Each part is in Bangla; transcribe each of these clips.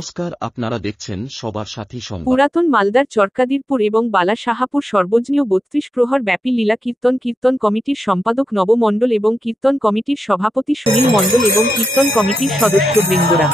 নমস্কার, আপনারা দেখছেন সবার সাথী সংবাদ। পুরাতন মালদার চরকাদিরপুর এবং বালাসাহাপুর সর্বজনীয় ৩২ প্রহর ব্যাপী লীলা কীর্তন কমিটির সম্পাদক নব মণ্ডল এবং কীর্তন কমিটির সভাপতি সুনীল মণ্ডল এবং কীর্তন কমিটির সদস্যবৃন্দরা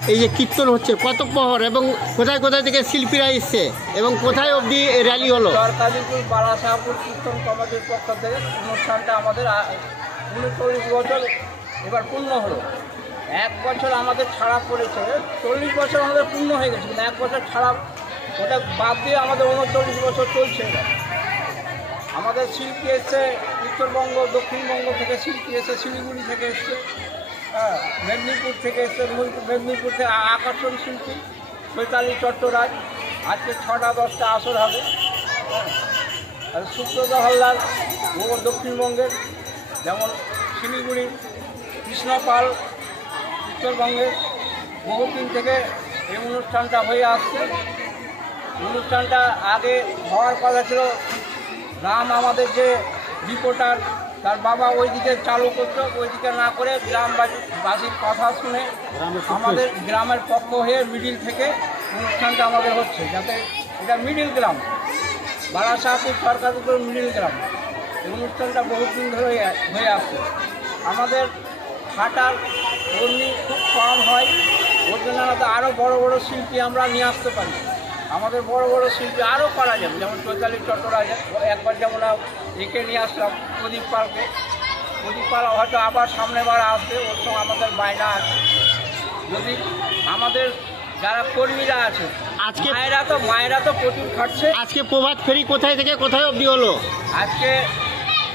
এই যে কীর্তন হচ্ছে কত প্রহর এবং কোথায় কোথায় থেকে শিল্পীরা এসছে এবং কোথায় অবধি র্যালি হলো? চরকাদিরপুর বালাসাহাপুর কীর্তন কমিটির পক্ষ থেকে অনুষ্ঠানটা আমাদের 39 বছর এবার পূর্ণ হলো। 1 বছর আমাদের ছাড়া পড়েছে, 40 বছর আমাদের পূর্ণ হয়ে গেছে, কিন্তু 1 বছর ছাড়া ওটা বাদ দিয়ে আমাদের 39 বছর চলছে। আমাদের শিল্পী এসছে উত্তরবঙ্গ দক্ষিণবঙ্গ থেকে, শিল্পী এসছে শিলিগুড়ি থেকে এসছে, মেদিনীপুর থেকে এসছে, মেদিনীপুর থেকে আকর্ষণ শিল্পী চৈতালি চট্টরাজ। আজকে 6টা 10টা আসর হবে। আর সুব্রত হালদার ও দক্ষিণবঙ্গের, যেমন শিলিগুড়ির কৃষ্ণপাল উত্তরবঙ্গের, বহুদিন থেকে এই অনুষ্ঠানটা হয়ে আসছে। অনুষ্ঠানটা আগে হওয়ার কথা ছিল, রাম আমাদের যে রিপোর্টার তার বাবা ওইদিকে চালু করতো, ওইদিকে না করে গ্রামবাসীর কথা শুনে আমাদের গ্রামের পক্ষ হয়ে মিডিল থেকে অনুষ্ঠানটা আমাদের হচ্ছে, যাতে এটা মিডিল গ্রাম, বালাসাহাপুর চরকাদিরপুর মিডিল গ্রাম। এই অনুষ্ঠানটা বহুদিন ধরে হয়ে আসছে। আমাদের খাটার কর্মী খুব কম হয়, ওর জন্য আমাদের আরও বড় বড় শিল্পী আমরা নিয়ে আসতে পারি। আমাদের বড় বড় শিল্পী আরও করা যাবে, যেমন চৈতালি চট্টরাজ একবার যেমন একে নিয়ে আসলাম প্রদীপ পালকে। প্রদীপ পাল হয়তো আবার সামনেবার আসবে, ওর সঙ্গে আমাদের বায়না আছে। যদি আমাদের যারা কর্মীরা আছে, আজকে মায়েরা তো প্রচুর খাটছে। আজকে প্রভাত ফেরি কোথায় থেকে কোথায় অবধি হলো? আজকে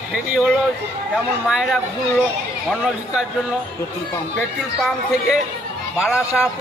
ফেরি হলো, যেমন মায়েরা ঘুরলো অন্ন ভিক্ষার জন্য পেট্রোল পাম্প থেকে বালাসাহাপুর